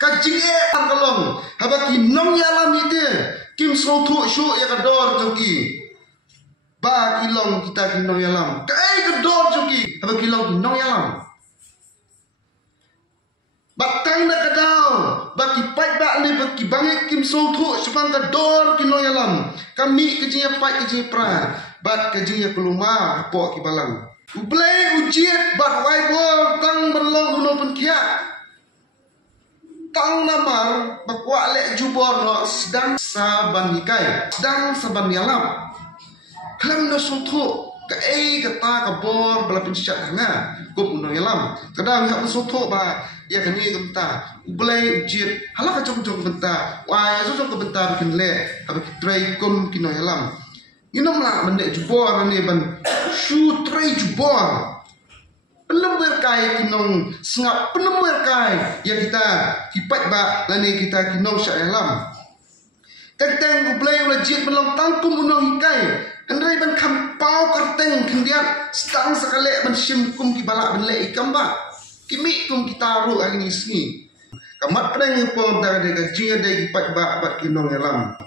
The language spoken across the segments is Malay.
ka JINGAI ang kalong habaki NONGIALAM kim SNGEWTHUH syuk ya kador joki ba kilong kita ki NONGIALAM KAEI kador joki habaki kilong ki NONGIALAM batai na kadao baki pai ba ni baki bangi kim SNGEWTHUH sepang kador ki NONGIALAM kami kejinya pai kejinya pra bat kejinya keluma po ki balang UWEI JIED bat waibor tang berlong uno pun kia tang namar bakwa lek jubor no sedang saban hikai sedang saban yalap kalam no SNGEWTHUH KAEI kata kabor bala pencicak hanga kup NONGIALAM kadang hak SNGEWTHUH ba ya kani kemta UWEI JIED halak jong kemta wa ya jong kemta bikin le habis tray kum ki NONGIALAM inom lah mendek jubor ni ban shu tray jubor penemuer kai kinong sengap penemuer kai ya kita kipat ba lani kita kinong syalam teng UWEI JIED belong tangkum unong hikai andai ban kampau karteng kendiat stang sekale ban sim kum ki balak ban le ikam ba kimi kum kita ru hari ni sini kamat preng pon da de gaji de kipat ba bat kinong yalam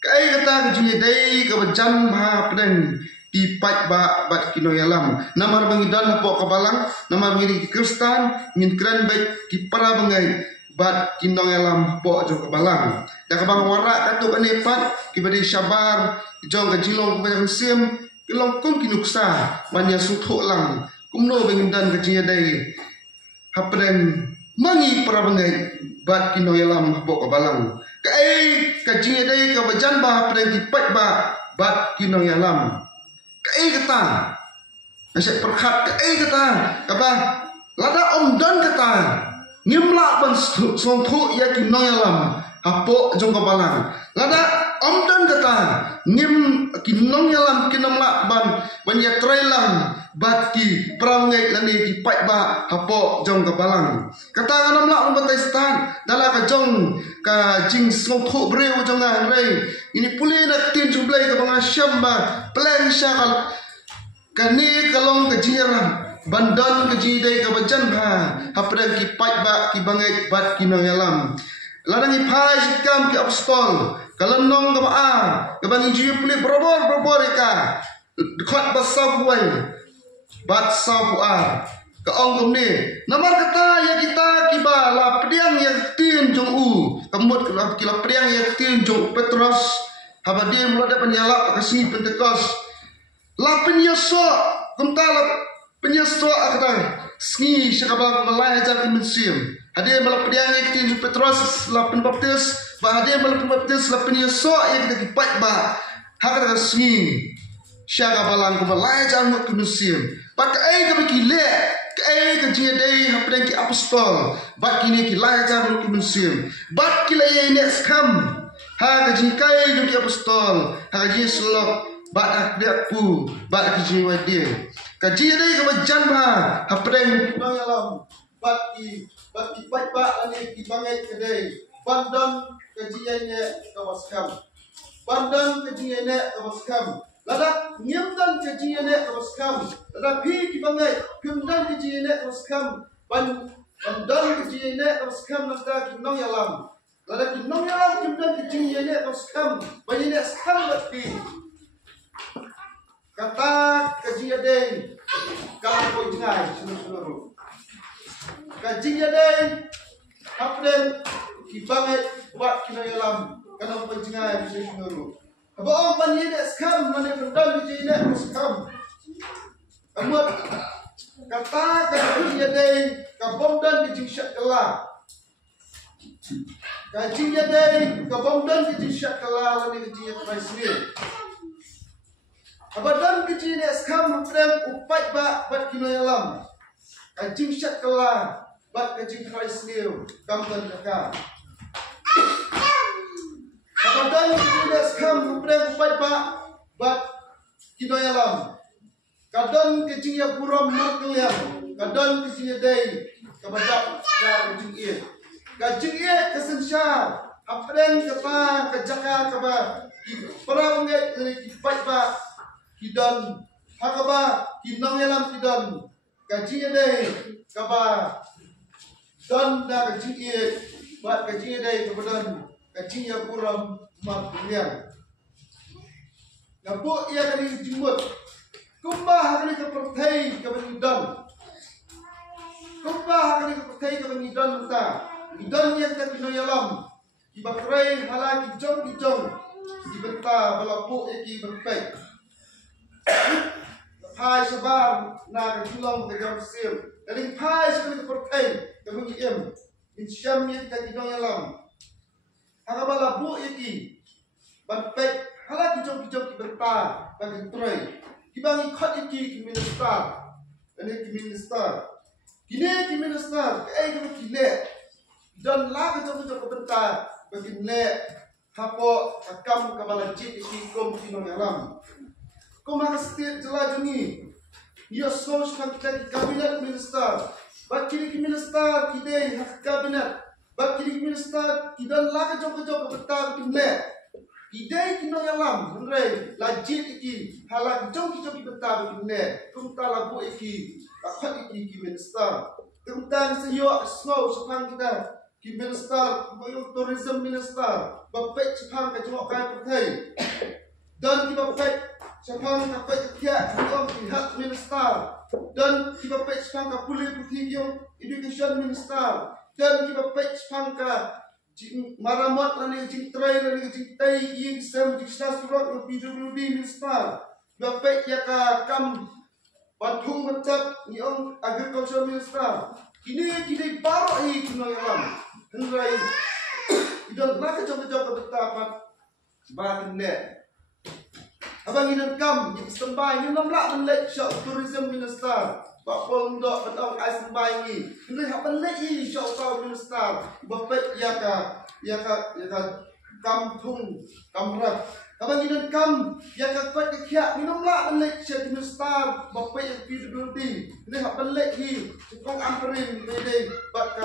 KAEI kata JIED ke bejan ha preng kipat ba bat kinong yalam namar bangidan po kabalang namar ngiri Kristan ngin kran baik ki para bangai bat kinong yalam po jo kabalang da kabang warak katuk ane pat ki badi sabar jong kajilong ke MYNSIEM kilong kum kinuksa manya SNGEWTHUH lang kumno bangidan ke JIED ha preng mangi para bangai bat kinong yalam po kabalang KAEI ka JIED ka bejan ba preng kipat ba bat kinong yalam KAEI kata nasib perkhat KAEI kata kaba lada omdan kata ngimla ban SNGEWTHUH ya kinong yalam apo jong kabalang lada omdan kata ngim kinong yalam kinomla ban banya trailang bat ki perangai lani ki pai ba apo jong kabalang kata ngamla umbatai stan dala ka jong ka jing SNGEWTHUH breu jong ngang rei ini puli nak tin jublai ka banga syamba plan syakal kani kalong ka jiram bandan ke JIED ka bajan ha hapran ki pai ba ki bangai bat kinong yalam ladang ipai sikam ki apostol kalam nong ka ba ka bangin jiu puli berobor ka dekat basau buai bat sabuar ka ong kum ni namar kata ya kita kiba la pediang ya tin jong u kemut kila pediang ya tin jong Petros haba dia mulai penyalap ke sini Pentecost la penyeso kumta la penyeso akata sni syakabal malai ajar MYNSIEM hadir malah pediang ya tin jong Petros la penbaptis ba hadir malah penbaptis la penyeso ya kita kipat ba hakata sni syakabalan kumalai ajar MYNSIEM pak KAEI ka bikile KAEI ka JIED hapdeng ki apostol bat kini ki lajar MYNSIEM bat kila ye next come ha ka JINGAI ki apostol ha ka jislok bat ak pu bat ki JIED ka JIED ka bajan ba hapdeng NONGIALAM bat ki pat ani ki bangai kedai bandang ka JIED ka waskam bandang ka JIED ka waskam lada nyamdan ke JIED ka waskam lada pi ki bangai pimdan ke JIED ka waskam bandang ke JIED ka waskam lada ki NONGIALAM lada ki NONGIALAM pimdan ke JIED ka waskam banyak skam lagi kata ke JIED kalau kau jingai seluruh ke JIED hapden ki bangai buat ki NONGIALAM kalau kau jingai seluruh Abang banyak skam mana berdam di JIED skam. Amut kata ke JIED kabomdan ke jingsyak kala. Ke JIED kabomdan ke jingsyak kala lani ke JIED Raismil. Abadan ke JIED skam frem upai ba bat kinoyalam. Ke jingsyak kala bat ke JIED Raismil kamdan ka. Kadang kita skam prem upai ba bat kinoyalam kadang kecinya puram markeliam kadang kecinya day kabadak ka kecinya kesensya apren kata kejaka kaba perang ngai dari kipai ba kidan hakaba kinonyalam kidan kecinya day kaba dan da kecinya buat kajian dari kemudian kajian kurang mat pilihan. Ngapuk ia kali jumut, kumbah kali kepertai kebenudan, kumbah kali kepertai kebenudan kita, nudan yang tak NONGIALAM, ibakrai halaki jong, ibenta balapuk iki berpek. Hai sabar na kejulang kejar sim, dari hai sekali kepertai kebenudan, MYNSIEM yang tak NONGIALAM. Hakabala bu iki berpek halaki jong ibenta bagi tray. Kibangi khot iki minister, ini minister. Kini minister, KAEI kile. Dan laga jong ibenta bagi le hapo akam kabala JIED iki kom NONGIALAM. Kom hakastit jelajuni. Ia sos kita kabinet minister. Bagi minister kide hak kabinet. Bagi minister kidan laga jong ibenta kile. Idai NONGIALAM, henry, lajit iki, halak jong ibenta begini, kumta labu iki, akhat iki minister, kumta seyok snow sepang kita, minister, tourism minister, bapek sepang kejok kai pertai, dan bapek sepang kapek kia, pihak minister, dan bapek sepang kapuli putih education minister, dan bapek sepang maramat lani JINGTHEW lani JINGTHEW yang sem dikisah surat PWD minister bapek ya kam batung macam ni on agriculture minister kini BAROH NONGIALAM henry idon nak jom bertapat BAKYNJA abang inan kam yang sembai ni nomlak menlek syok tourism minister Bakpol mudok betong ai sembai ni. Henry hak belek i syok tau minister. Bapek ya ka kampung kamrat. Abang inan kam ya ka kwat kek minum la belek syok minister. Bapek yang PWD. Henry hak belek i kong amperin bede bak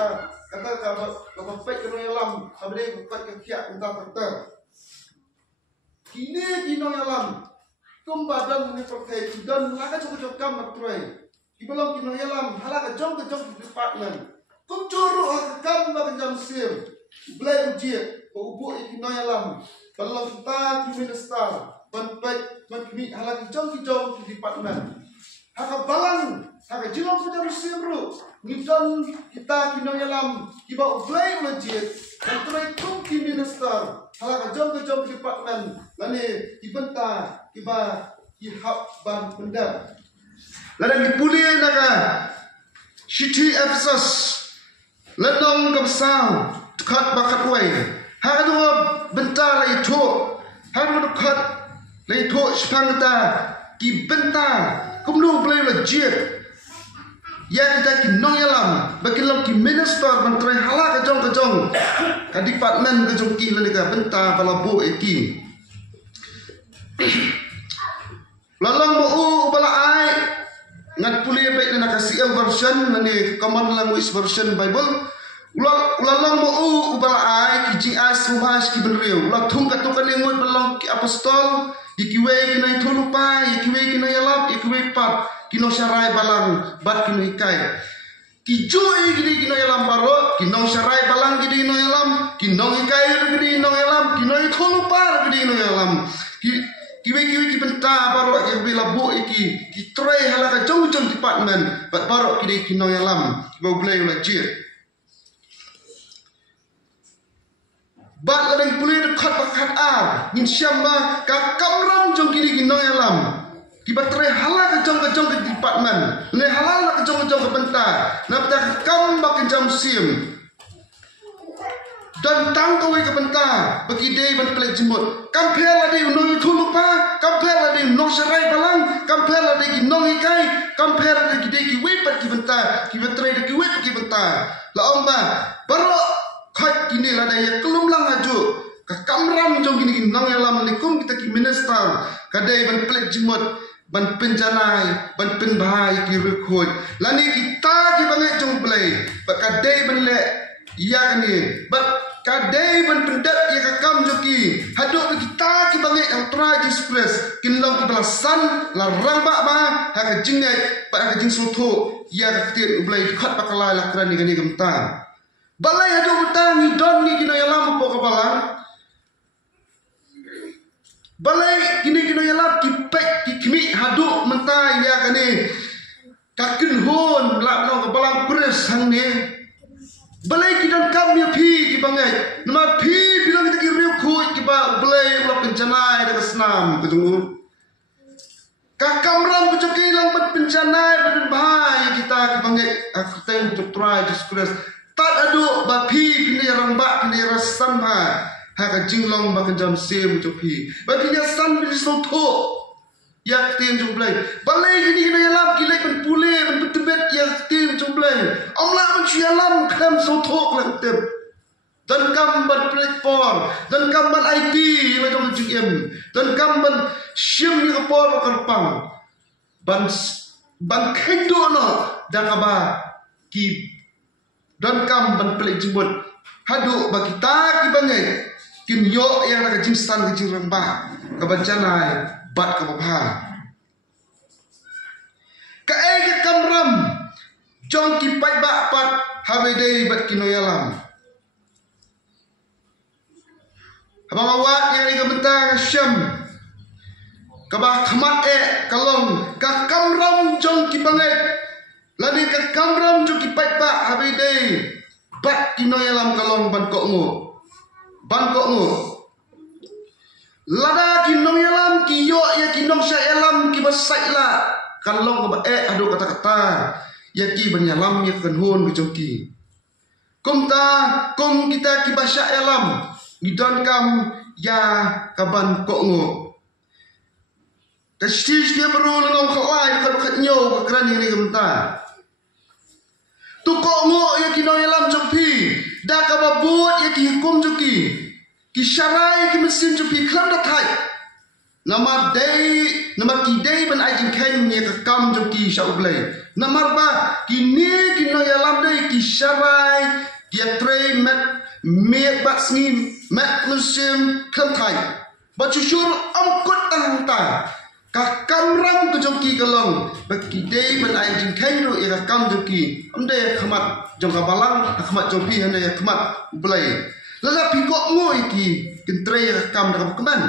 kata bapek NONGIALAM. Abang kwat kek minta terter. Kini NONGIALAM. Kum badan ni perkai dan laga cukup kam matrai. Ibalang NONGIALAM halaka jong department. Kum curu kam BAKYNJA MYNSIEM. BLEI ujiet ubu NONGIALAM. Balang kita minister ban pek ban kini halaka jong department. Haka balang haka jilong BAKYNJA MYNSIEM ru. Ngidon kita NONGIALAM kiba BLEI ujiet. Dan terai kum minister halaka jong department. Lani ibenta kiba ihap ban pendap. Ladang dipulia naga city officers ladang kamsang kat bakat wai hadu benta lai tho hadu kat lai tho spangta ki benta kumlu BLEI la JIED ya kita ki NONGIALAM bakilam ki minister menteri halak kejong ka department kejong ki ladang benta balabu iki lalang mo BLEI ngat puli baik na KAEI version nani common language version Bible ulang mo BLEI ki JINGAI subhas ki benriu ulang thung katukan ngut belong ki apostol ikiwe ki noi thulupa ikiwe ki noi alap ikiwe pat ki NONGSHARAI balang bat ki noi kai ki joy ki noi alam BAROH ki NONGSHARAI balang ki noi alam ki noi kai ki noi alam ki noi thulupa ki noi alam kiwe ki benta BAROH yang bila bu iki ki tray halaka jong department bat BAROH ki NONGIALAM bau BLEI la JIED bat ladang puli dekat bakat MYNSIEM ma ka kamram jong ki NONGIALAM ki bat tray halaka jong department le halal la jong benta napta kam BAKYNJA MYNSIEM dan tangkau ke benta bagi dia ban plek jemut kampel ada nong thulupa kampel ada NONGSHARAI balang kampel ada ki nong ikai kampel ada ki ki wepat ki benta ki betrai ki wep ki benta la omba BAROH khat kini la daya kelumlang aju ka kamram jong kini NONGIALAM likum kita ki minister kadai ban plek jemut ban penjanai ban penbahai ki rekhoi lani kita ki bangai jong BLEI ba kadai ban le iya kani ba kadai ban pendat ya kakam joki haduk kita ki bangai yang try express kinlong ki belasan la ramba ma ha ka jingai pa ka jing sutu ya ka tir BLEI khat pakalai la kran ni gani gemta balai haduk utang ni don kimi haduk mentai ya kani kakin hon lak nong kebalang kuris hang ni balai kidan kam ya pi ki bangai nama pi bilang kita kiriu kui ki ba balai ulap pencanai dak senam ketemu kakamram kucuk ilang bat pencanai bat bahai kita ki bangai akten kucuk try just kuris tak aduk ba pi pini rambak pini rasam ha ka jinglong ba kan jam sim kucuk pi ba pini san pini soto yak tin jumblai balai gini kena yalam kilai pen pule pen betebet yak tin jumblai amla man yalam kam sotok lang tep dan kam ban platform dan kam ban IT ma jong GM dan kam ban sim ni kapor karpang ban kendo no dakaba ki dan kam ban play jibut hadu bagi ta ki bangai kin yo yang nak jimstan ke jiramba kabancanai bat kababha KAEI ke kamram jong ki pai ba pat habedei bat kinoyalam abang awak yang ni kabenta syam kabah khamat kalong ka kamram jong ki bangai lani ka kamram jong ki pai ba habedei bat kinoyalam kalong ban kokngo lada ki nongyalam ki yo ya ki nongshaelam ki basai la kalong ba adu kata-kata ya ki banyalam ya kan hon bijoki kumta kum kita ki bashaelam gidan kam ya kaban kokngo kasih dia perlu nong khalai ka khatnyo ka kran ni kumta tu kokngo ya ki nongyalam jopi da ka babut ya ki hukum joki ki syarai ki mesin jupi klam da thai nama ki dei ban ai jing khen ni ka kam ju ki sha ublei namar ba ki ni ki no yalam dei ki syarai ki tre met me ba sngim met musim klam thai ba chu shur am kot tang ta ka kam ram tu ju ki kalong ba ki dei ban ai jing khen ro ya ka kam ju ki am de khamat jong ka balang khamat ju pi han de khamat ublei lada pingkok ngoi ki kintrei kam dak keman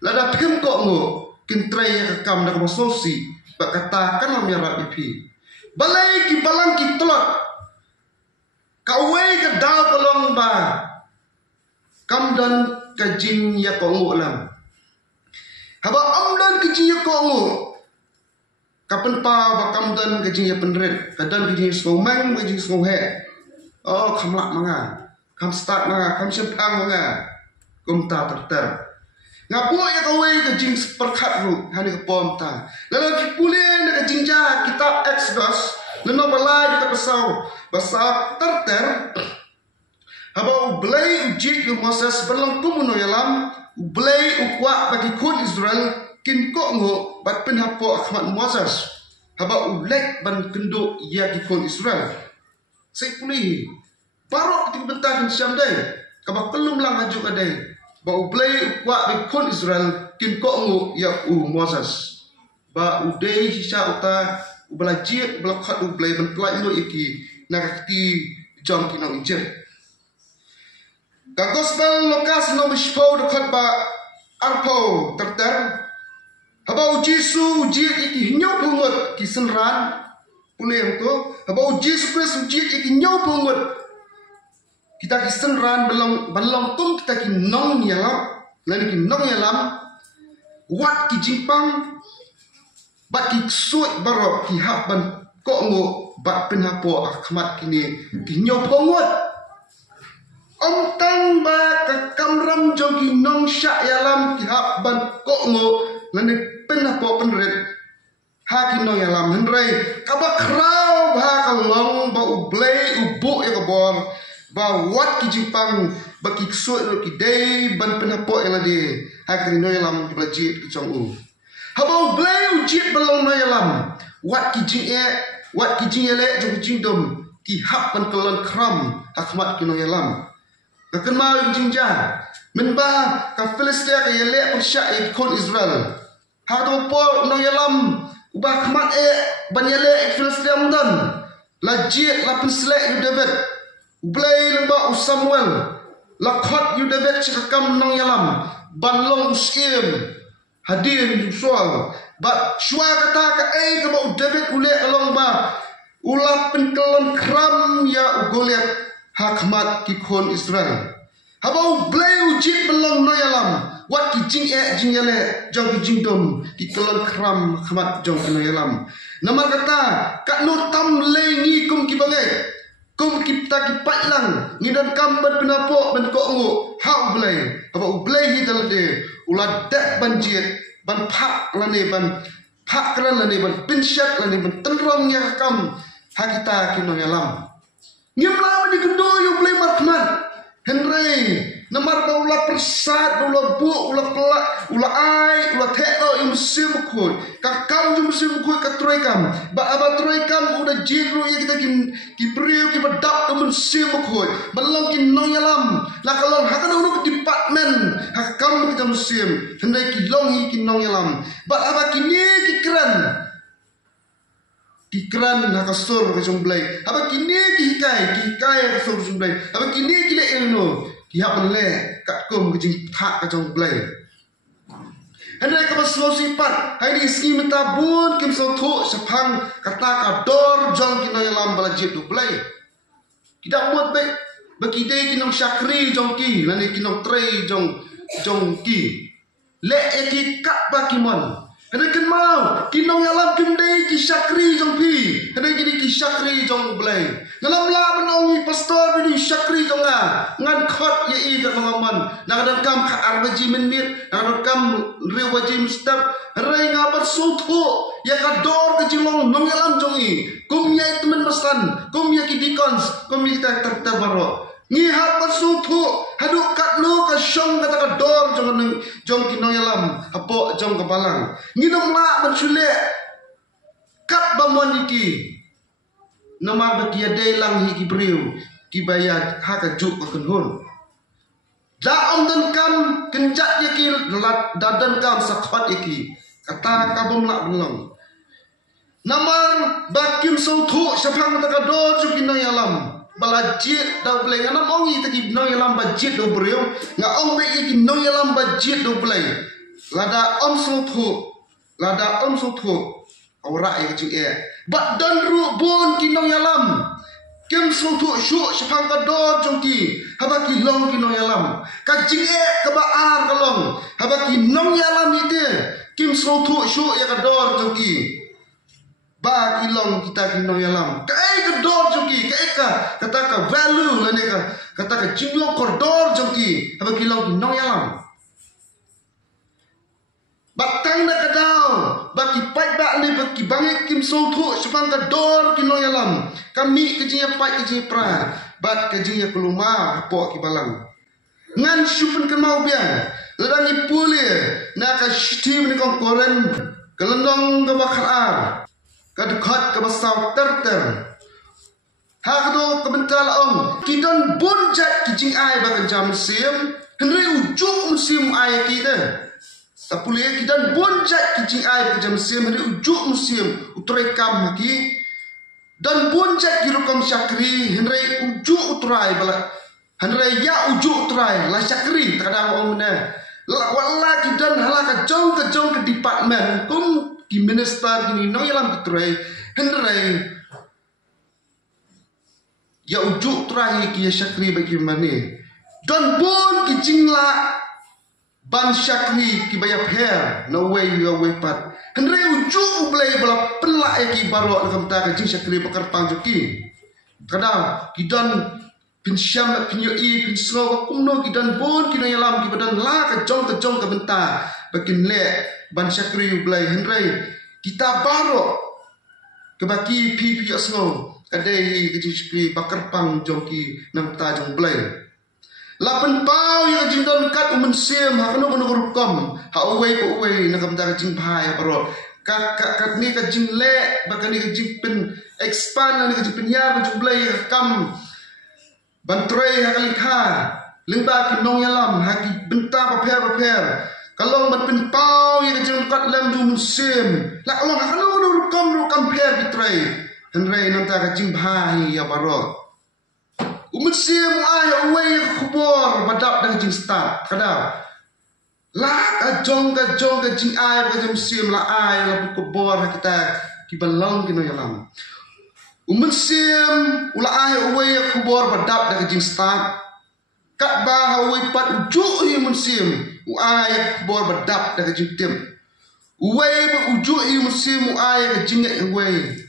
lada pim kok ngo kintrei kam dak sosi bak kata kan amira ipi balai ki balang ki tolak kawai ke dal kolong ba kam dan kajing ya ko ngo lam haba am dan kajing ya ko ngo kapan pa ba kam dan kajing ya penret kadan kajing somang kajing sohe oh kamlak manga kam start na kam sempang nga kumta terter ngapo ya kawai ke jing perkhat ru hani ke pom ta lalu ki pulen ke jingja kitab Exodus leno balai kita pasau terter haba BLEI ujik yu Moses berlang kumuno yalam BLEI ukwa bagi kun Israel kin ko ngo bat pen hapo akhmat Moses haba ulek ban kenduk ya ki kun Israel sai puli BAROH ti bentah syam dai kabah kelum lang haju kadai ba BLEI wa bikun Israel kin ko ngu ya Moses ba udai sisa uta ubalajiet blokhat BLEI ban plai lo iki nakati jong kinong injer ka gospel lokas no bishpo de KATBA arpo terter haba ujisu ujiet iki nyau pungut ki senran pune to haba ujisu Kris ujiet iki nyau pungut kita ki senran belong tum kita ki nong yalam lalu ki nong yalam wat ki jingpang bat ki suit BAROH ki hak ban ko ngo bat penhapo akhmat kini ki nyopongot om tang ba ka kamram jong ki nong syak yalam ki hak ban ko ngo lalu penhapo penret ha ki nong yalam henrai kabak krau ba kalong ba BLEI ubuk ya kabor ba wat ki jipang ba ki suit ro ki dei ban penapo yang ade ha ki no yalam ki blajit ki chong u ha ba BLEI ujit belong no yalam wat ki jing ele jo ki jingdom ki hak ban kelon kram akhmat ki no yalam ka kan ma jing ja men ba ka Filistia ka ele persya kon Israel ha do po no yalam ba akhmat ban ele Filistia dan lajit la penslek yu David BLEI lemba Samuel lakhat yu David cikakam nong yalam banlong usiem hadir soal bat shua kata KAEI ke ba David ule along ba ula penkelon kram ya ugoliat hakmat ki khon Israel habau bleu jit belong noyalam wat ki jingyale jong ki jingdom ki kelon kram hakmat jong noyalam nama kata kat no tam lengi kum ki bagai kum ki ta ki patlang ngidan kam ban penapok ban ko ngu hau blei habau blei hi dalade ula dak banjit ban phak lane ban phak kran lane ban pinshat lane ban tenrong ya kam hakita ki noyalam ngimla ni kudo yu blei markman Henry, namar ba ula persat, ula bu, ula pelak, ula ai, ula teko im sim koi. Kakau jum sim koi katroikam. Ba aba troikam udah jiru ya kita ki priu ki badap temen sim koi. Balong ki nongyalam. La kalon hakan unu department hakam kita musim. Henry ki longi ki nongyalam. Ba aba kini ki kran. Kikran nak kasur ke jomblay. Apa kini kikai ke kasur jomblay. Apa kini kile ilmu. Kiap menle kat kum ke jingthak ke jomblay. Hendak ke paslo sifat. Hari isi minta bun kim sotuk sepang kata kador jong kinoyalam balajib tu blay. Kita muat baik bagi day kinong syakri jong ki, lani kinong trei jong ki. Le eki KATBA kimon. Hendak kan mau kinong yalam kimdei ki syakri jong pi. Hendak jadi ki syakri jong blay. Dalam la menongi pastor ni syakri jong ngan khot ye i kat mengaman. Nak ada kam arbaji menit, nak ada kam rewaji mustaq. Rai ngabat sutu ya kador ke jilong nong yalam jong i. Kum ya teman pesan, kum ya ki dikons, kum ya kita tertabaro. Ngihat pasutu haduk kat lu ke syong kata kador jong kinong yalam apo jong kebalang nginong la mensulek kat bamuan iki namar bakia delang hi ki briu ki bayat ha ka juk ka kenhun da om dan kam kenjat ya ki dadan kam sakhot iki kata ka bom la belong namar bakim sautu syapang kata kador jong kinong yalam balajit dah boleh ngana mongi tadi noyalam bajit do berium nga ong be iki noyalam bajit do boleh lada om sotu ora e ji e bat dan ru bon ki noyalam kem sotu shu sepang ka do jongki haba ki long ki noyalam ka ji e ka ba ar ka long haba ki noyalam ite kim sotu shu ya ka do jongki ba kilong kita kinong yalam kai ke dor joki kai ka kata ka value lane ka kata ka jinglong kordor joki apa kilong kinong yalam batai na kadao baki pai ba ni baki bangi kim so thu sepang ka dor kinong yalam kami kejinya pai kejinya pra bat kejinya keluma po ki balang ngan syupun ke mau biang ladang ipule na ka shtim ni kong koren kelendong ke bakar kadukhat ke basau terter hakdo ke bental om kidon bunjat ki JINGAI BAKYNJA MYNSIEM henry ujuk musim IAKI de tapule kidon bunjat ki JINGAI BAKYNJA MYNSIEM henry ujuk musim utrai kam haki dan bunjat ki rukam syakri henry ujuk utrai bala henry ya ujuk utrai la syakri kadang om ne wala kidon hala ka jong ke department kum ki minister kini nong yalam kitrai henry ya ujuk terahi ki syakri bagi mani don bon ki jingla ban syakri ki bayap hair no way you way pat henry ujuk ublay bala pelak ki BAROH nakam ta ka jing syakri bakar pangjoki kadang kidan pinsyam pinyoi pinsro kumno kidan bon ki yalam ki badan la ka jong ka BYNTA bakin le ban syakri ublay henry kita BAROH kebaki pipi asno kadai ke syakri bakar pang jongki nam ta jong blay lapan pau ya jindon kat MYNSIEM hakno kono rukam ha UWEI nakam ta jing bhai BAROH kat ni ka jing le bakani ka jing pen expand ni ka jing penyar jong blay kam bantrei hakalin kha lingba ki nong yalam haki BYNTA paper kalau mat pin pau yang jeng kat lam du MYNSIEM la kalau nak rukam per bitrai henry nanta ka jing bhai ya BAROH MYNSIEM ai UWEI khubor badap dah jing start kada La ka jong ka jing ai ka jam sim la ai la bu ko bor kita ki balong ki no yalam. MYNSIEM ula ai UWEI ku bor badap da jing start. KATBA hawai pat uju MYNSIEM u ai ku bor badap da jing tem. UWEI bu uju MYNSIEM u ai ka jing UWEI.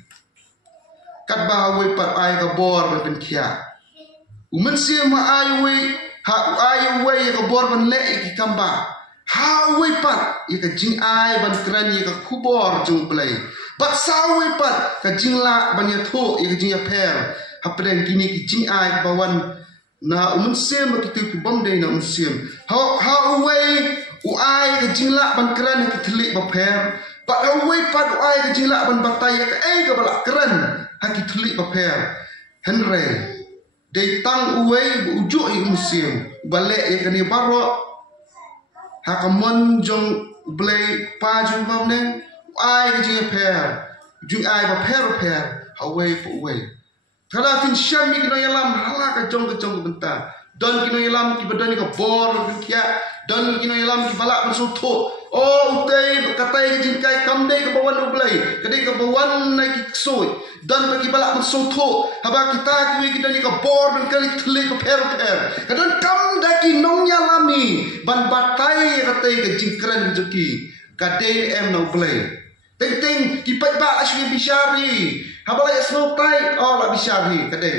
KATBA hawai pat ai ka bor ban kia. MYNSIEM ai UWEI ha ai UWEI ka bor ban le ki kamba. Hawai pat ka jing ai ban kran ka ku bor jung BLEI. But sawi pat ka jing la ban ya tho ka jing ya per. Hapren kini ki jing ai bawan na MYNSIEM ki tu bom de na MYNSIEM. Ha UWEI u ai ka jing la ban kran ki thlik ba per. But UWEI pat u ai ka jing la ban batai ka ai ka bala kran ha ki thlik ba per. Henry de tang UWEI bu uju MYNSIEM bale ya ka ni BAROH ha ka mon jong BLEI pa jung bom ne ai ka jing per jung ai ba per away for away kada tin syami kino yalam hala ka jong benta don kino yalam ki badani ka bor kia don kino yalam ki balak ban tho oh utei katai ka jing kai kam dei ka bawan BLEI kadai ka bawan na ki soi don bagi balak ban tho haba kita ki dani ka bor ban kali thli ka per kadon kam da ki nongyalami ban batai katai ka jing kran juki kadai em no BLEI ting kipat ba aswi bishari habala ya snow tai oh la bishari kadai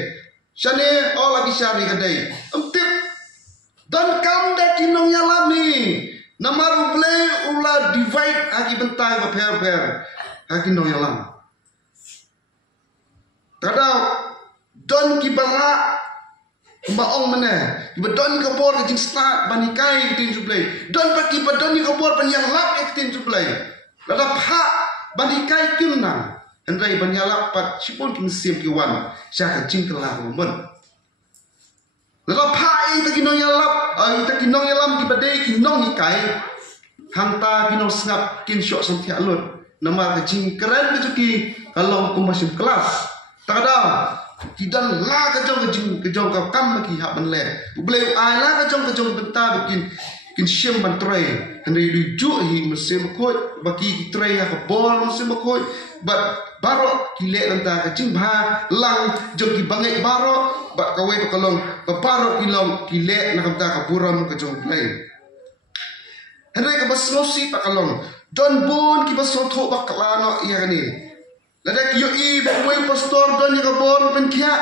shane oh la bishari kadai tip dan kam da kinong yalami namar BLEI ula divide aki bentai ba per aki nong yalam kada don ki bala maong mana ki don ka bor ka jing start banikai tin BLEI don pa ki don ka bor ban yang lap ek tin BLEI lada pha banikai kimna andai banyalap pat sipon MYNSIEM ki wan sya ka jing kala mon lada pha ai ta kinong yalap ai ta kinong yalam ki badai kinong ikai hangta kinong snap kin syok som ti alun nama ka jing keren ka juki kalau ku masih kelas takada kidan la ka jong ka kam ki ha ban le BLEI ai la ka jong benta bikin kin syem ban trai handai du ju hi MYNSIEM khoi baki ki trai ka bor MYNSIEM khoi but BAROH ki le lanta ka jing bha lang jong ki bangai BAROH ba ka we ka long ba BAROH ki long ki le na kamta ka buram ka jong BLEI handai ka bas nosi pa kalong don bon ki bas tho ba kala no ya ni lada ki yo I ba we pastor don ni ka bor ben kia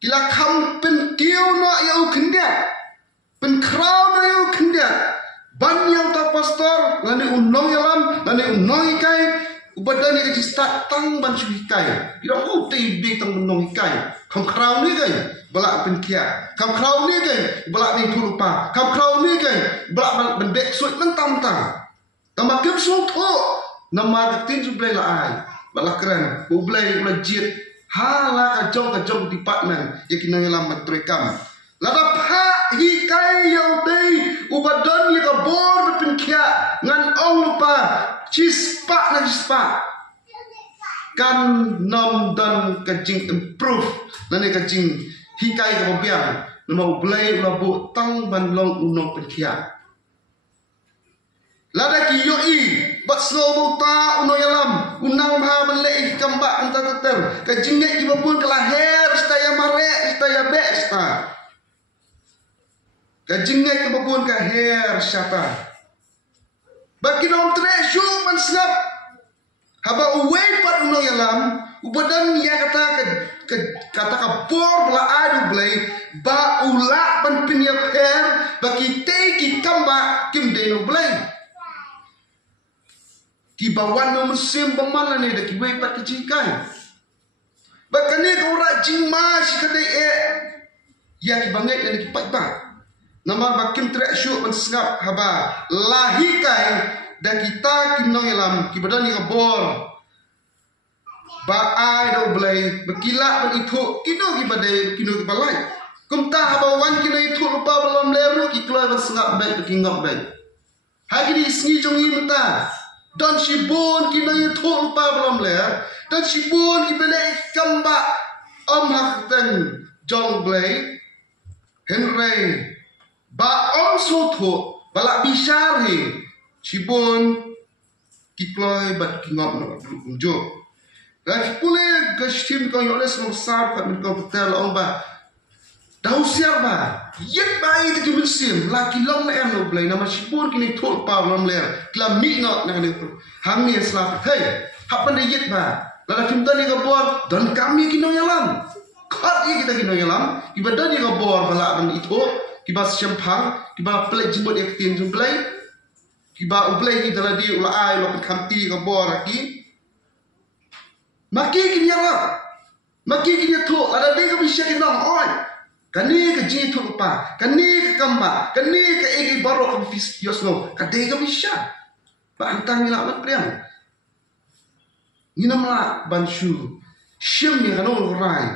kila kham pen kiu no ya u khindia pen crowd no ya u khindia ban yang ta pastor ngani unong yalam ngani unong ikai ubadani ka start tang ban sui kai kira u te bi tang unong ikai kham crowd ni kai balak pen kia kham crowd ni kai balak ni thu lupa kham crowd ni kai balak ban bek suit nang tam tama kem so tho nama tin ju BLEI la ai balak keren bu BLEI ula JIED hala ka jong department yakin yalam matrekam lada pha hi kai yau dei ubadon ni ka bor pen kia ngan ong lupa chispa kan nom dan ka jing improve nani ka jing hi kai ka biang nama BLEI ula bu tang ban long unong pen kia lada ki yo I bat slow ta uno yalam unang ha malai kamba anta tater ka jingai ki babun kala her staya mare staya be sta ka jingai ki babun ka her syata baki nom treshu man snap haba UWEI pat uno yalam ubadan ya kata ka bor bla adu BLEI ba ula ban pinya per baki te ki kamba kim de no BLEI ki bawan no MYNSIEM bamana ne da ki we pat ki jingai bakane ko ra jingma si kadai ya ki bangai ne ki pat ba nama bakim tre syu ban sngap haba lahi kai da kita kinong yalam ki badani ka bor ba ai do BLEI bakila ban itu kino ki badai kino ki balai kumta haba wan kino itu lupa belum leru ki kloi ban sngap baik ki ngok baik hagi di sngi jong yi mata dan si bon ki na yuto lupa belum ler dan si bon ki BLEI kamba om hak ten jong BLEI Henry ba om so tho balak bishar he cibon kiploi bat kingop no unjuk lagi pule gashtim kau yoles no sar kat kau betel ong ba dau siar ba yet bai de MYNSIEM laki long na em no blai nama cibon kini thol pa lam ler klam mi no na ni hang ni slap hey hapan de yet ba lala kimta ni gabor dan kami kino yalam khat ye kita kino yalam ibadah ni gabor bala ban itu kiba sempang kiba play jibot ek tin jum play kiba uplay ni dala di ula ai lo khamti gabor aki maki kini yalam maki kini tho ada de ka bisya kino oi kani ka ji tho pa kani ka kamba kani ka egi BAROH ka fis yosno ka de ka bisya ba antang ni la priang Ninamla banshu shim ni kanong rai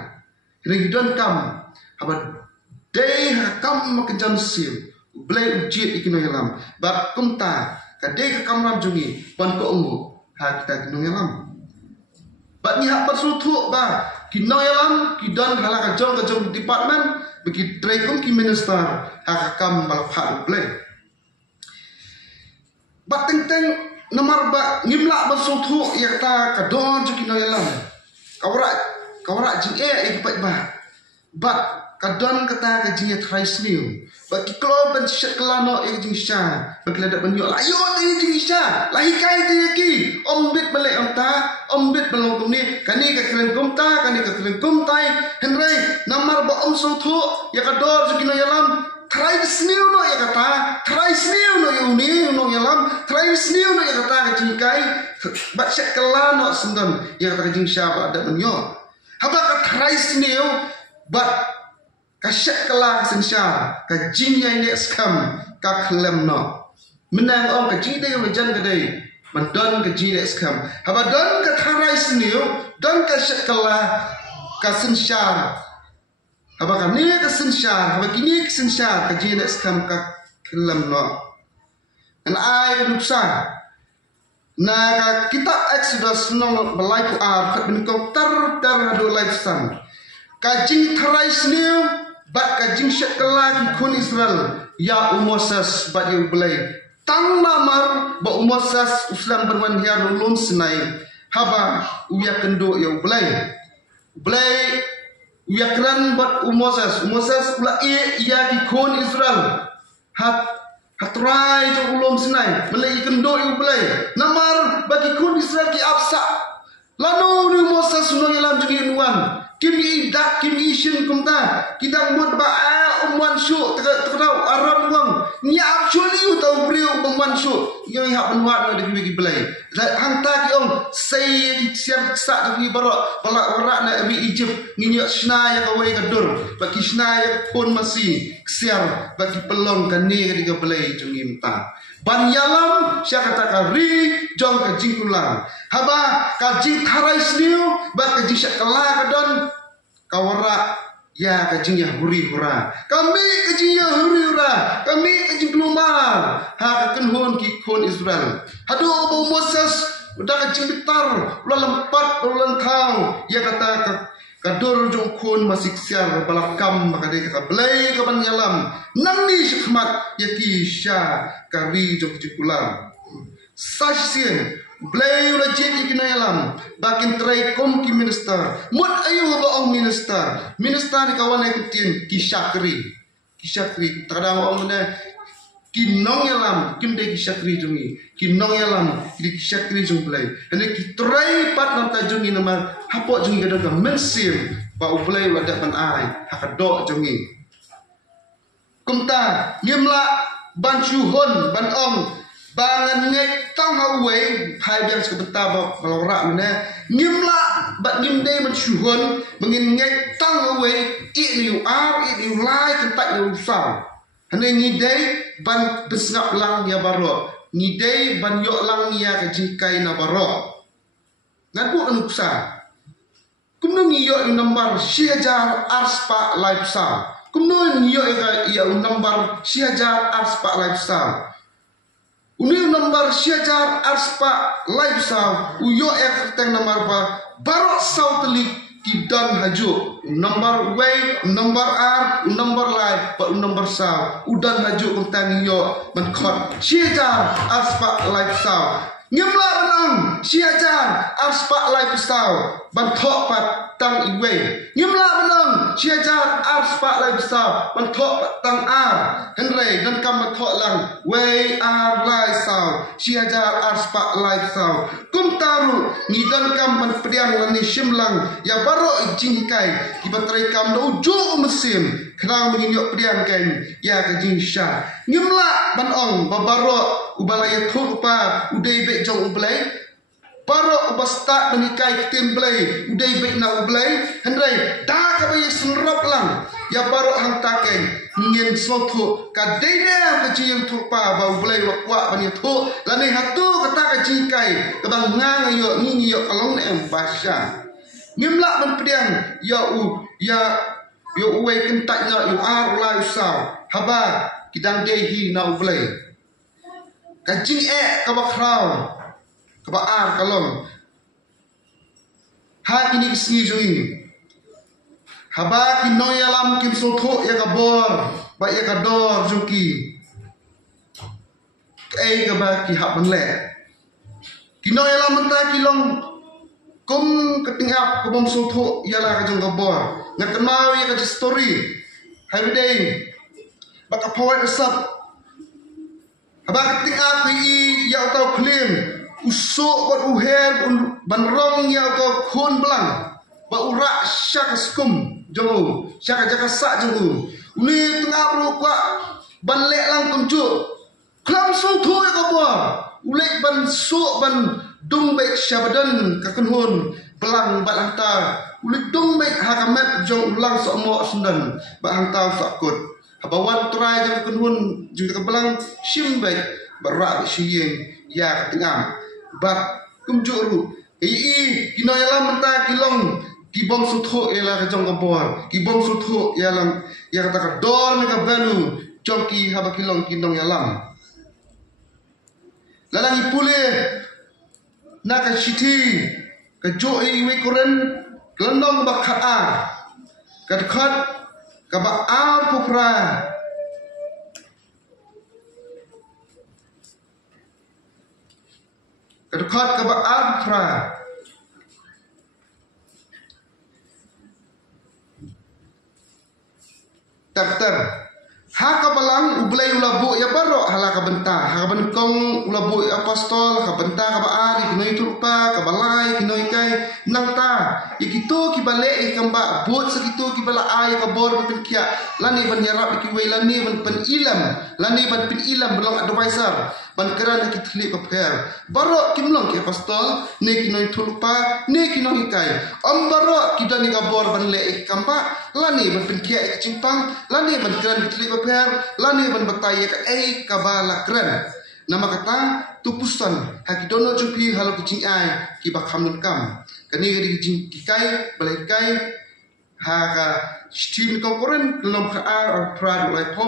regidon kam abat day kam makajam sim blay JIED ikino yalam bat kumta kadai ka kamram jungi ban ko ungu ha kita kino yalam bat ni hak pasuthu ba kino yalam kidon hala ka jong department bagi treikum ki minister ha kam bal pha blay bat teng nomor ba ngimla basuthu yakta kadon jukino yalam kawra JIED ipat ba bat kadon kata kajinya traisniu ba kiklo ban syaklano jingsa baglada banyo ayo jingsa lahi kai ti ombit bale amta ombit balong tumni kani ka kren kumta kani ka kren kumtai henry nomor ba suthu yakador jukino yalam traisniu no yakata traisniu no yuni no yalam traisniu no yakata JINGAI bat syaklano sendon yakata jingsa ba da banyo haba ka traisniu bat kasyak kala sensya ka JINGAI ni skam ka klem no menang om ka JIED yo jan gadai mandon ka JIED skam haba don ka traisniu don ka syak kala ka sensya haba ka ni ka sensya haba kini ka sensya ka JIED skam ka klem no an ai duksa na ka kitab Exodus no belai ku ar bin kau tar hadu lifesan ka jing traisniu bat ka jing syakala ki kun Israel ya Moses bat yu belai tang namar ba Moses uslam berman ya lulun senai haba uya kendo yu belai uya kran bat Moses ula ya ki kun Israel hatrai jo ulum senai belai kendo yu belai namar bagi kun Israel ki afsa lanu ni Moses no yalam jugi nuan kimi dak kimi shin kumta kita mut ba umwan shu terau aron wang ni actually utau brio umwan shu yang hak menwat na di belai hanta ki ong say ki siap sa di BAROH balak na bi Egypt nginyo sna ya kawai kadur bagi sna ya pun masih siar bagi pelong kani di belai jungimta ban yalam sya kata kari jong ka jingkulang haba ka jing tharaisniu ba ka jing syakala kadon kawara ya ka jing ya huri hura kami ka jing ya huri hura kami ka jing kelumar ha ka kenhon ki kon Israel hadu ba Moses udah ka jing bitar ulah lempat ulah thau ya kata kadur jong kon masik siar balakam maka dia kata belai ka ban yalam nangni sykhmat yati sya kari jong jikulang sasien belai ula JIED ikina yalam bakin trai kom ki minister mut ayu ba ong minister ni kawan ai kutin ki syakri kadang ong ne ki nong yalam kinde ki syakri jungi ki nong yalam ki syakri jong belai ene ki trai pat nam ta jungi nama hapok jungi kadang MYNSIEM ba belai wada ban ai hakadok jungi kumta ngimla ban chuhon ban ong bangan ngek tang UWEI hai biang sebentar balora mana ngimla bat ngimde man syuhun mengin ngek tang UWEI i liu lai kentak liu usang hane ngidei ban besngap lang ya BAROH ngidei ban yok lang ya ka JINGAI na BAROH ngadu anuksa kumno ngiyok yung number sihajar arspa lifestyle kumno ngiyok yung number sihajar arspa lifestyle uni number syajar arspa lifestyle uyo ek teng nomor ba BAROH sautlik kidan hajuk nomor UWEI nomor R nomor LEI pa nomor sao udan hajuk kontang yo man khot siajar aspa life sao ngimla benang siajar aspa life sao ban thok pat tang UWEI ngimla benang siajar aspa life sao ban thok pat tang R henry dan kam ban thok lang UWEI R LEI sao siajar aspa life sao kum taru ngidan kam ban pediang lani simlang ya BAROH JINGAI kibatrai kam no ujo MYNSIEM kenang menginyok pediang kan ya ka jingsha ngimla ban ong ba BAROH ubalaya thuk pa udai be jong UWEI BAROH ubastat menikai ketim BLEI udai be na UWEI henry da ka bay senrop lang ya BAROH hang taken ngin sotu ka deina ka jing thuk pa ba UWEI wakwa ban thuk lani hatu kata ka jingkai ka bang ngang yo ni yo kalong em basha ngimla ban pediang ya UWEI kentak nya yu ar lai sao haba kidang dehi na UWEI ka jing ka ba kraw ka ba ar kalong ha kini kisni jui haba ki NONGIALAM kim sotho ya ka bor ba ya ka dor juki KAEI ka ba ki hab ban le ki NONGIALAM menta ki long kum ketingap kubom sotho ialah ka jong ka bor ngakenau ya ka story hai bedeng ba ka pawai resap haba ketingap ki ya tau clean usuk bat uher ban rong ya tau khun belang ba urak syak skum jongu syak jaka sak jongu uni tengah ru kwa ban lek lang kumcu klam sotho ya ka bor ulek ban sok ban dung baik syabadan kakenhun belang bat hanta ulik dung baik hakamet jong ulang sok mo sundan bat hanta sakut habawan trai jong kakenhun juga belang sim baik berak siyeng ya tengah bat kumjuru ki NONGIALAM menta kilong ki bom sutho ela jong ka bor ki bom sutho yalang ya kata ka dor ka value jong ki haba kilong ki NONGIALAM lalang ipule na ka shiti ka jo iwe koren kelendong ba khat a ka khat ka ba a pupra ka khat ka ba a pupra tar ha ka balang UWEI ulabu ya BAROH hala ka benta ha ka benkong ulabu apostol ka benta ka baari kinoi turpa ka balai kinoi kai nangta ikito ki bale kamba bot sakito ki bala ai ka bor ben kia lani ban yarap ki wei lani ban pen ilam lani ban pen ilam belong advisor ban keran ki thli ka pher BAROH kimlong ki apostol ne kinoi turpa ne kinoi kai am BAROH ki dani ka bor ban le kamba lani ban pen kia cimpang lani ban keran ki thli ka pher lani ban bataya ka ka bala kren nama kata tupusan hakidono jupi halo kucing ai ki bakham nun kam kani gadi jing kikai balai kai ha ka steam ko koren lom ka ar prad lai po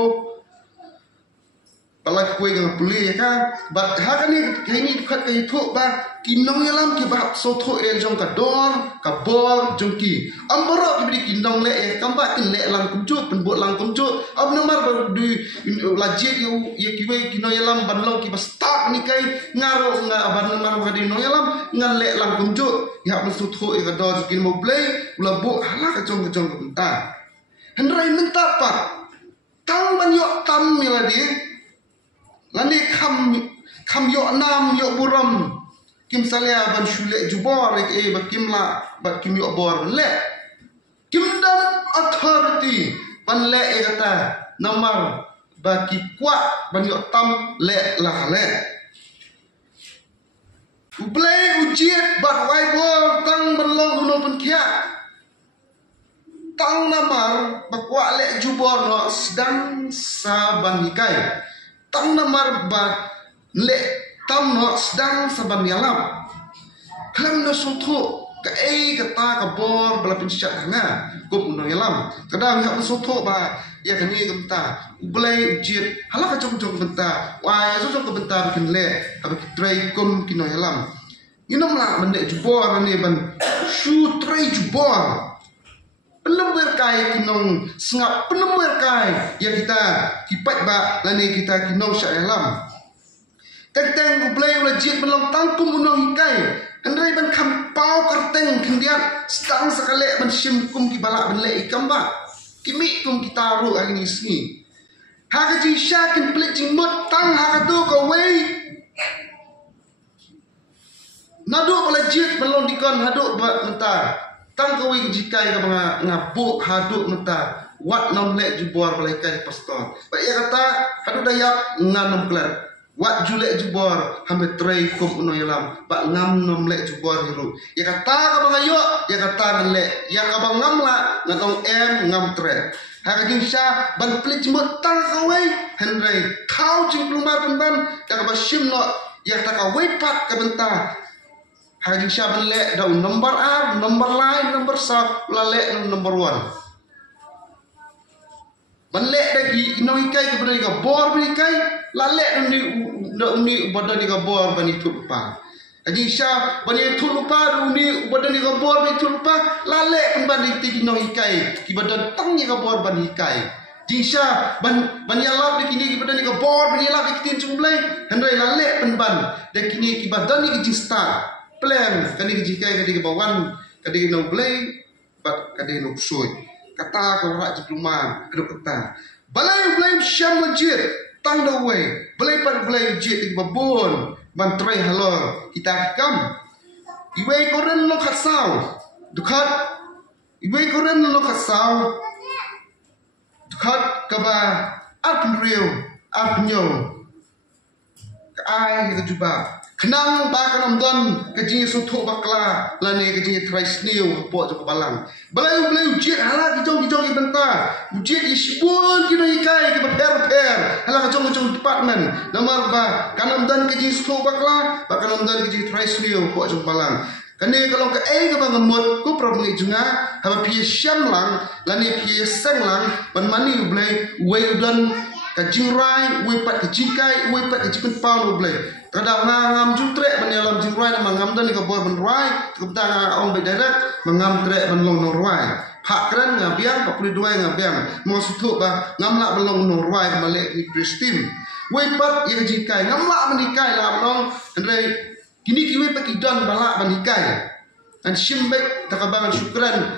balai kuai gang puli ka bat ha kani khat kai tho ba ki NONGIALAM ki ba sotho jong ka dor ka bor jong ki am BAROH ki bidi ki nong le kamba kin le lang kumju pen bot lang kumju am nomor ba du la JIED ye ki wei ki NONGIALAM ban long ki ba start ni kai ngaro nga ban nomor ba di NONGIALAM ngan le lang kumju ya ban sotho ka dor ki mo BLEI ula bo hala ka jong ka benta hendrai menta pa tang ban yo tam miladi lani kam yo nam yo buram kim salia ban shule jubor ba kimla ba kim yo bor le kim dan authority ban le kata nomor ba ki kwa ban yo tam le la le BLEI ujiet bat wai bor tang ban long uno pun kia tang namar ba kwa le jubor no sedang saban hikai tang namar ba le tam no sedang saban yalam klam no sotho KAEI kata ka bor bala pencicak nga ko NONGIALAM kadang hak sotho ba ya kani kemta BLEI ujiet hala ka jong benta wa ya jong ka benta bikin le ha ki trai kom ki NONGIALAM Inam lah mendek jubor ni ban shu tray jubor. Penember kai kinong sengap penember kai yang kita kipat ba lani kita kinong syalam. Teng ublay wajib melong tangkum unong hikai. Andai ban kampau karteng kendiat sedang sekali ban simkum ki balak ban lei kamba. Kimi kum kita ru hari ni sini. Haka ji syakin pelik jing mut tang haka tu ko wei. Naduk pala jit melong dikon haduk ba mentar. Tang ko wei jikai ka mga ngapuk haduk mentar. Wat nom lek jubor balai kai pastor. Ba ia kata haduk dayak nganom klar. Wat julek jubor hambe tray kum NONGIALAM ba ngam nom lek jubor hiru. Ya kata ka bang ayo, ya kata ngelek. Ya ka bang ngam la ngatong ngam tre. Haka jing sya ban pelik jimut tang ka wei henry kau jing plumar ban ka ba sim no ya kata ka wei pat ka benta. Haka jing sya ban lek da number R, number line, number sub la lek number 1. Ban lek da ki inoi kai ka bani ka bor bani kai la lek ni badani ka bor bani tupa. Ajing sya bani tupa ni badani ka bor bani tupa la lek bani ti no hikai ki badan tang ni ka bor bani hikai. Jing sya ban yalap di kini ki badani ka bor bani yalap ki tin jumlai handai la lek ban da kini ki badan ni ki jing start plan kani ki jikai kadi ka bawan kadi no BLEI bat kadi no soy. Kata ka rak diploma kedok kata. Balai BLEI syam masjid tang the way. BLEI pat BLEI masjid di babon ban tray halor kita kam. UWEI koren lo khatsau. Dukat UWEI koren lo khatsau. Dukat ka ba ap real ap nyo. KAEI ka juba. Kenang ba kanam don kajing sutuk bakla lani kajing try snew po jo balang. Balai ujit hala kijong ibenta. Ujit isbun kino ikai ki per. Hala kijong department. Nomor ba kanam don kajing sutuk bakla ba kanam don kajing try snew po jo balang. Kani kalau KAEI ka bang mot ku problem junga haba pi syam lang lani pi seng lang ban mani UWEI udan kajing rai pat kajing kai pat kajing pau UWEI. Kadang ngam jutre menyalam jingrai nama ngam dan ika bor benrai kebetulan orang berdirect mengam trek menlong norwai hak keren ngabiang 42 ngabiang mau sutuk bah ngam lak belong norwai balik ni Kristin wepat yang jikai ngam lak menikai lah belong andai kini kiwe pakidon balak menikai dan simbek takabangan syukran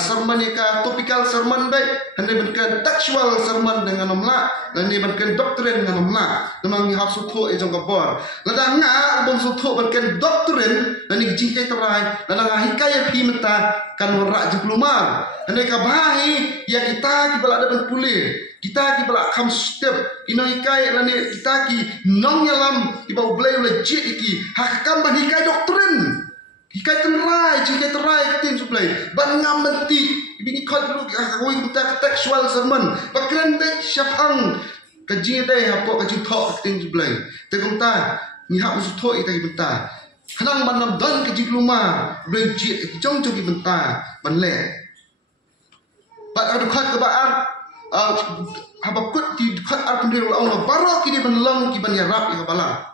sermon ika topikal sermon baik hendak berkan textual sermon dengan nomla dan ni berkan doktrin dengan nomla memang ni hak sutuk ejong kabor ladang nga bom sutuk berkan doktrin dan ni jingkai terai ladang hikayat pi menta kan warak diplomar hendak kabahi ya kita kibala ada pulih kita kibala kam step ino hikayat dan ni kita ki NONGIALAM ibau BLEI legit iki hak kam hikai doktrin. Hikai terai tin suplai. Ban ngamenti bini kod dulu koi kita textual sermon. Bakran dek syapang kaji dai hapo kaji tok tin suplai. Tegum ta ni hak usu tok ita benta. Kanang manam dan kaji luma BLEI jit jong jong benta ban le. Bat adu kod kebaan habab kut di kod ar pendiri Allah BAROH kini ban long ki ban yarap ki bala.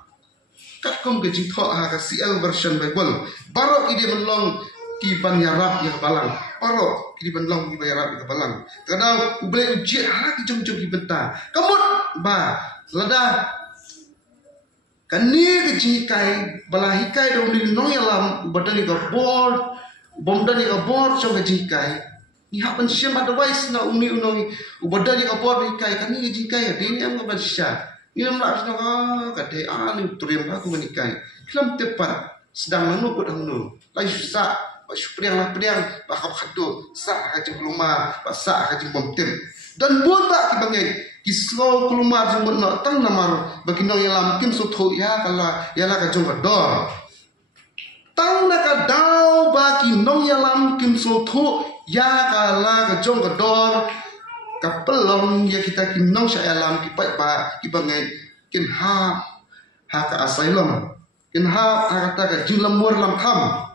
Katkom ke jingthok ha ka CL version Bible. BAROH ide menlong ki ban yarap ya balang. BAROH ki menlong ki ban yarap ya balang. Kadang UWEI ujiat ha ki jong ki benta. Kamut ba lada kani ke jikai balahikai dong ni NONGIALAM badani ka board bomdani ka board so ke jikai. Ni hak pensiam otherwise na umi unong ubadani ka board ni kai kani ke jikai dini am ka basha. Ini nak sedang kata ni turiam aku menikai. Kelam tepat sedang menukut hanu. Lai susah, pak supriang bakap khadu, sak haji keluma, pak sak haji bomtem. Dan buat tak kibangai kisau keluma jumut nak tang namar bagi NONGIALAM kim sutu ya kala ya la kajong kador. Tang nak kadau bagi NONGIALAM kim sutu ya kala kajong kador. Kapelong ya kita kinong syalam kipai ba kibangai kin ha ka asylum kin ha kata ka jilamur lam tham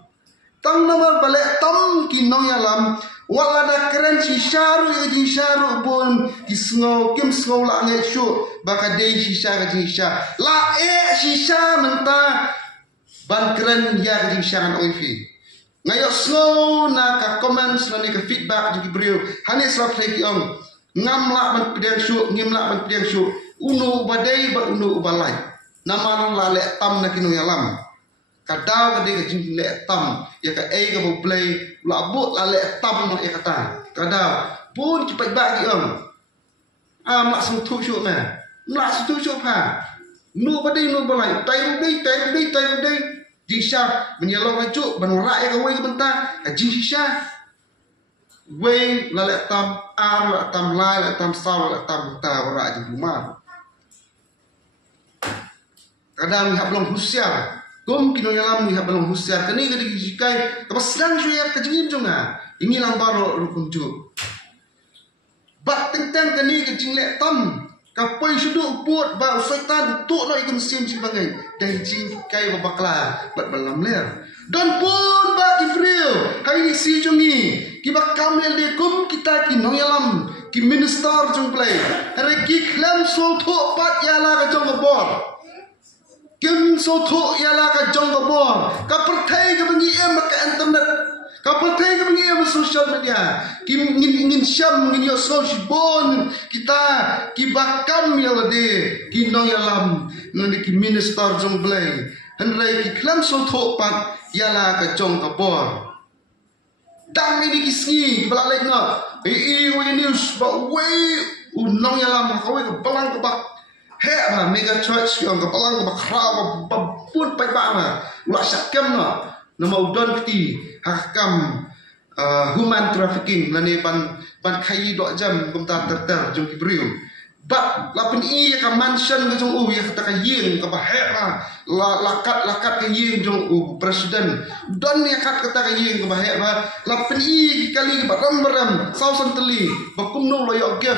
tang namar balik tam kinong yalam wala da keren si sharu bon kisngo kim sngo la ngai shu baka dei si sha ka ji sha la shisha menta ban keren ya kajing syangan oifi. Ngayok slow na ka comments na ni ka feedback jadi beliau. Hani selap saya kiong ngamlak ban pediang syuk, ngimlak ban pediang syuk. Unu badai ba unu ubalai. Nama la le tam na kinu yalam. Kadau kadai kajing le tam ya ka ai ka BLEI la but la le tam no ya kata. Kadau pun cepat bak kiong. Mak sutu syuk na. Mak sutu syuk ha. Nu badai nu balai. Tai udai. Jisha menyelong hajuk banorak ya kawai ke bentang jisha wei lalek tam am lalek tam lai lalek tam saw lalek tam bentang berak di rumah kadang lihat belum husiar kum kino yalam lihat belum husiar kini kadi jikai apa sedang suya kejingin jonga ini lang BAROH rukun juk bak tentang kini kejing lek tam kapai sudah buat ba syaitan tuk nak ikut sim sebagai dan jingkai babakla bat balam ler dan pun ba Jibril hari ni si jongi kiba kamel de kum kita ki nongialam ki minister jong BLEI hari ki klam so thuk pat yala ka jong bor kim so thuk yala ka jong bor ka perthai ka bengi em ka internet ka perthai ka bengi em social media kim ingin syam ingin yo social bon kita ki bakam ya wade ki nongialam ngani ki minister jong BLEI henrai ki klam so thuk pat yala ka jong ka bor dang ni ki sngi balak lek na news ba wei nongialam ka wei ka balang ka bak he ba mega church yang ka balang ka bak khrau ba pun pai ba na la sakam na nama udon kti hakam human trafficking lani pan KAEI dok jam kumta terter jong Jibril bat lapin i ka mansion ka jong ya kata ka yeng ka bahek la lakat ka yeng jong presiden don ya kata ka yeng ka bahek ba lapin i kali ba ram sausan teli ba kumno lo yo gef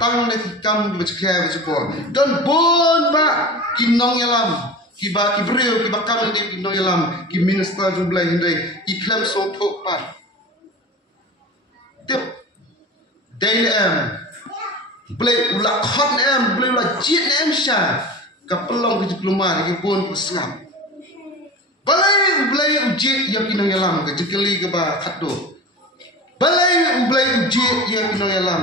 tang ne kam ba chkha ba chpo don bon ba kinong yalam kiba Jibril kiba kam ni kinong yalam ki minister jong BLEI hindai iklam so thok pa tip daily BLEI ulah khot BLEI ulah JIED sha ka pelong ke diploma ke pun Islam BLEI JIED ya kinong yalam ke jekeli ke ba khatdo BLEI JIED ya kinong yalam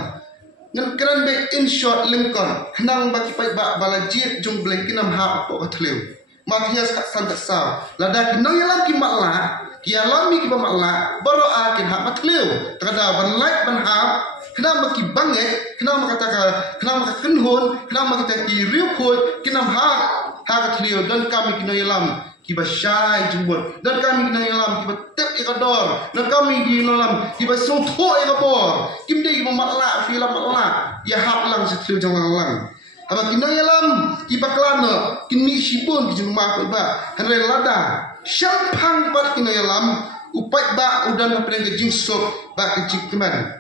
ngan kran be in short Lincoln knang ba ki pai ba bala JIED jong BLEI kinam ha apa ka thleu ma hias ka san ta sa lada kinong yalam ki makla ki alami ki ba makla BAROH akin ha mathleu tada ban like ban ha kenapa ki banget kenapa kenapa kenhun kenapa kita ki riu khoi kinam ha ka thleu dan kami kino yalam ki ba syai jumut dan kami kino yalam ki ba tep ya kador dan kami ki yalam ki ba so tho ya bor kim dei ki ba makla fi lam makla ya hap lang se thleu jang lang aba kino yalam ki ba klana kini sipun ki jumma ko ba hanre lada syampang bat kino yalam upai ba udan pa ke jingsok ba ke jikman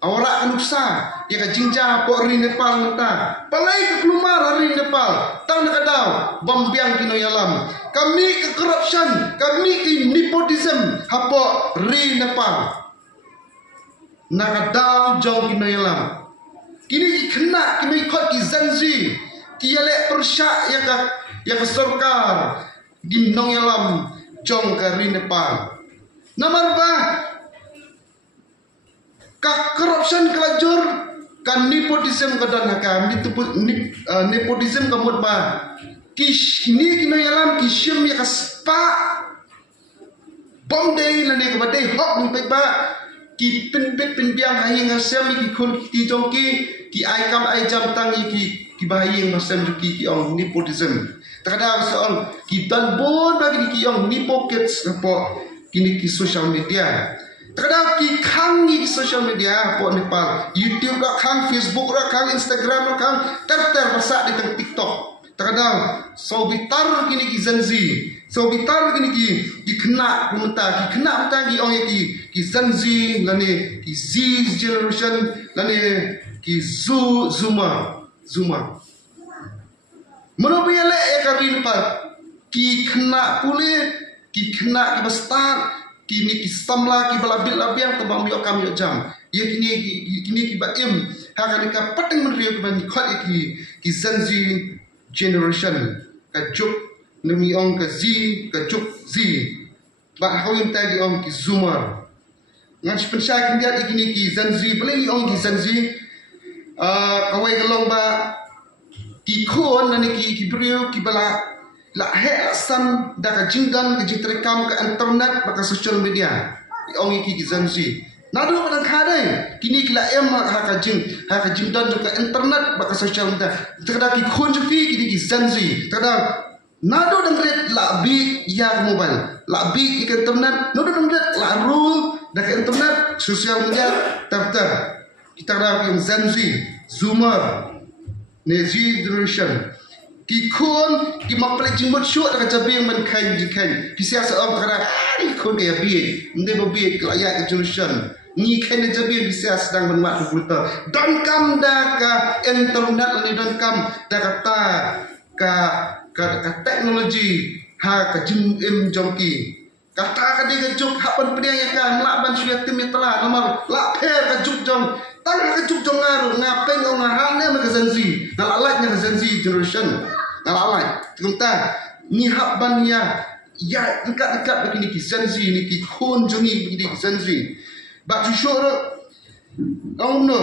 awak anuksa ya ka jingja po ri Nepal menta palai ke kelumar ri Nepal tang nakadaw bambiang kino yalam kami ke corruption kami ke nepotism hapo ri Nepal nakadaw jong kino yalam kini kena kimi khot ki zanzi ki yale persya ya ka sarkar di nongialam jong ke ri Nepal nomor ba ka corruption kelajur kan nepotism kadan ka nepotism kamut ba kish ni kino yalam kishim ya kaspa bomdei lane ka badai hok ni ba ki pin biang haing asam ki khun ki jong ki ai kam ai jam tang ki bahaying masam ki ong nepotism takada soal ki dan bon bagi ki ong nepockets apa kini ki social media kadang ki khang ni social media po Nepal YouTube rak khang Facebook rak khang Instagram rak khang ter masak di TikTok kadang so bitar kini ki zanzi so bitar kini ki kena menta ki ong ki zanzi lane ki Z generation lane ki zuma menobi le ya karin Nepal ki kena pule ki kena ki bestar kini ki samla ki balabil labiang tabang biok kami jam ye kini ki baim ha ka pateng menrio ki bani khot ki zanzi generation ka juk Nemi ong ke Z ke juk Z. Bak hawin tadi ong ki Zoomer. Ngan pensai kendiat ikini ki Zanzi boleh ong ki Zanzi. Kawai kelong ba ki kon nani ki beriu ki bala la he asan da ka jingdan ka jingtrekam ka internet baka social media. Ong ki Zanzi. Nadu padang kadai kini kila em ha ka jingdan ka internet baka social media. Tekada ki kon juki kini ki Zanzi. Tekada nado dan red la bi ya mobile la bi ikan internet nado dan red la rule dak internet sosial media tabtar kita ada yang Zanzi Zoomer Nezi generation ki kon ki maple jimut syuk dak jabi yang man kain jikan ki sia sa orang kata ni kon dia bi ndai bo bi kelaya generation ni kain jabi bisa sedang bermak buta dan kam dak internet ni dan kam dak kata ka teknologi ha ka jing jongki kata ka dia juk hapan pediang kan la ban suya tim telah nomor la phe ka juk jong tang ka juk jong ngaru ngapeng ngong hane ma ka Zanzi na la nya Zanzi generation na la tunta ni haban ya dekat begini ki Zanzi ni ki khon jongi begini ki Zanzi ba tu syur no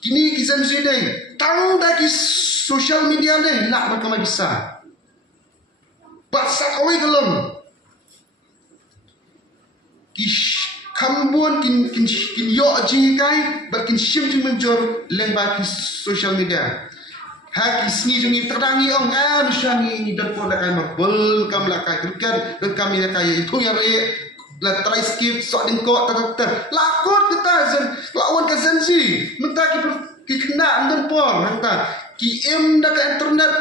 kini ki Zanzi dai tang da ki social media dai la ma bisa Basak away gelem. Kish kambuan kin yo JINGAI bakin sim jing menjor leng baki social media. Ha kisni jungi terdangi ong misyani dan pola kai mabel kam la kai kerkan dan kami la kai itu ya re la try skip sok dingko ter lakot kita zen lawan ke Zanzi minta ki kena dan por minta ki em da ka internet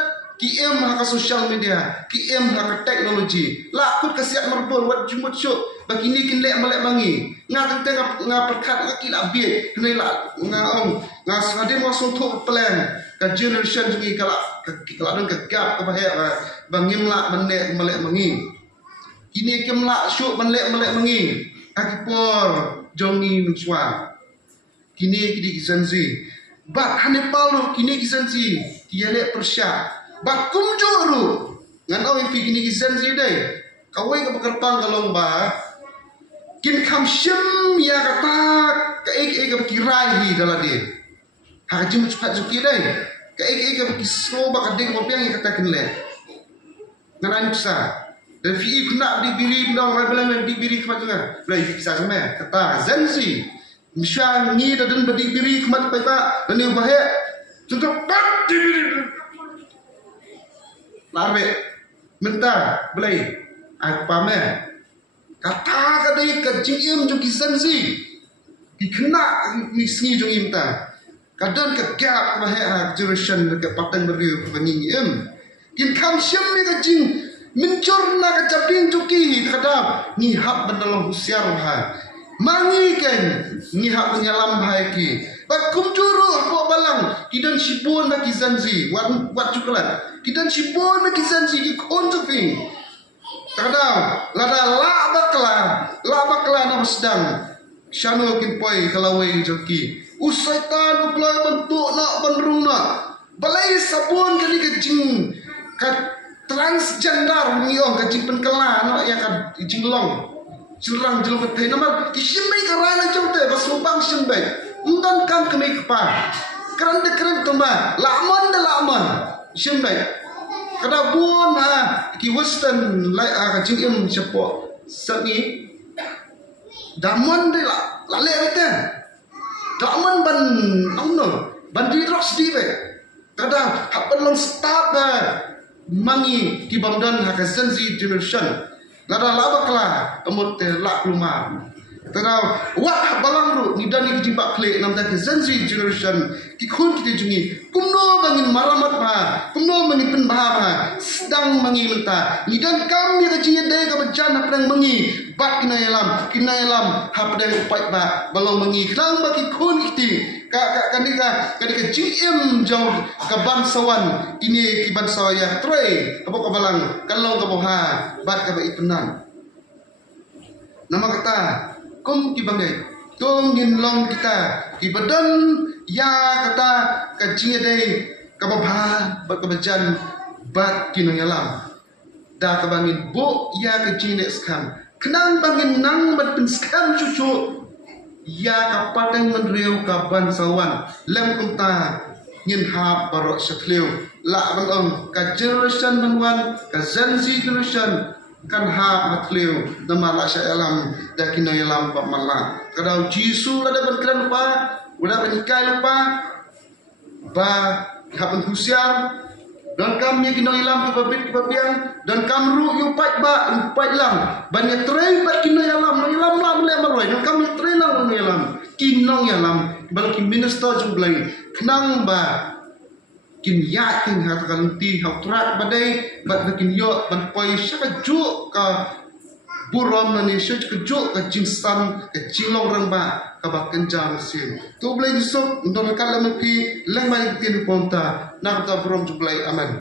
KM haka social media, KM haka teknologi. Lakut kesiap merbol wat jumut syuk. Bagi ni kin lek malek mangi. Nga tentang nga perkat laki lak biik. Kena lak nga ong. Nga sengadim wasung tuk plan. Ka generation jungi kalak dan kegap kebahaya. Bangim lak malek mangi. Kini kem lak syuk malek mangi. Kaki por jongi nuswa. Kini kidi Zanzi. Bat hanepalu kini Zanzi. Tialek persyak. Bakum juru ngan awin fi gini Zanzi dai kawai ka pakarpang kalong ba kin kam shim ya kata ka ek ka kirai hi dala dia ha jim cepat zuki dai ka ek ka kisro ba ka ding mopiang kata kenle ngan ansa dan fi ikna di biri ndong ra belan di biri kmat nga blai fi kisah sama kata Zanzi misha ni dan badi biri kmat pai ba dan ni bahe contoh pat di biri Larve, minta BLEI, aku pamer. Kata kadai kejim jom Zanzi, dikena misni jom imta. Kadang kegap bahaya generation dekat patang beriu pengingim. Kin kam syam ni kejing mencur nak kejapin juki kadang ni hak bendalang usiar bah. Mangi kan ni hak menyalam bahaki. Bakum juru buat balang kidan sibun bagi Zanzi wat coklat kidan sibun bagi Zanzi ki konjuki kadang lada la bakla nama sedang syanu kin poi kalawai joki usaitan uklai bentuk nak benrung nak balai sabun kali kejing kat transgender ni ong kejing penkela nak yang kat jinglong Cirang jelung petai nama kisimbai kerana jomte basubang simbai Undan kam kami kepa keren toma lakman simbai kada bun ki western lai kajing cepo sangi damon de la le ten damon ban di drops di be kada happen long start mangi ki bamdan Zanzi generation kada labakla amut lak rumah Tadau wah balang ru ni dan ni jimpak klik nam tak Zanzi generation ki khun kita jungi kumno bangin maramat ba kumno mangin pen ba sedang mangi menta ni dan kami ka JIED ka bencana pedang mangi bat kinayalam ha pedang pai ba balong mangi kedang bagi khun kita ka JIM jauh ka bangsawan ini ki bangsawan ya tre apa ka balang kalau ka boha bat ka ba ipenan nama kata kum ki bangai tum ngin long kita ki badan ya kata ka JIED ka babha ba ka bejan bat ki NONGIALAM dah ke bangin bo ya ke jinek skam kenang bangin nang bat pin skam cucu ya ka padang menriau ka bansawan lem kumta nyin ha barok syakliu la ban ong ka generation banwan ka zanzi generation kan ha matliu nama la syalam da kinoyalam pa mala kadau jisu la ban kran pa udah ban ikai lupa ba haban husiar dan kami kinoyalam ke babit ke babiang dan kamru yu pat ba pat lang banyak train pat kinoyalam noyalam la mele marwai dan kami train lang noyalam kinoyalam balki minister jumblai kenang ba kin ya kin hat kalanti hau trak badai bat bakin yo ban poi syaka juk ka burom na ni syuk ka juk ka jingsan ka jilong rang ba ka BAKYNJA MYNSIEM tu blai disok ndon kala maki leng mai tin ponta nak ta burom jumblai aman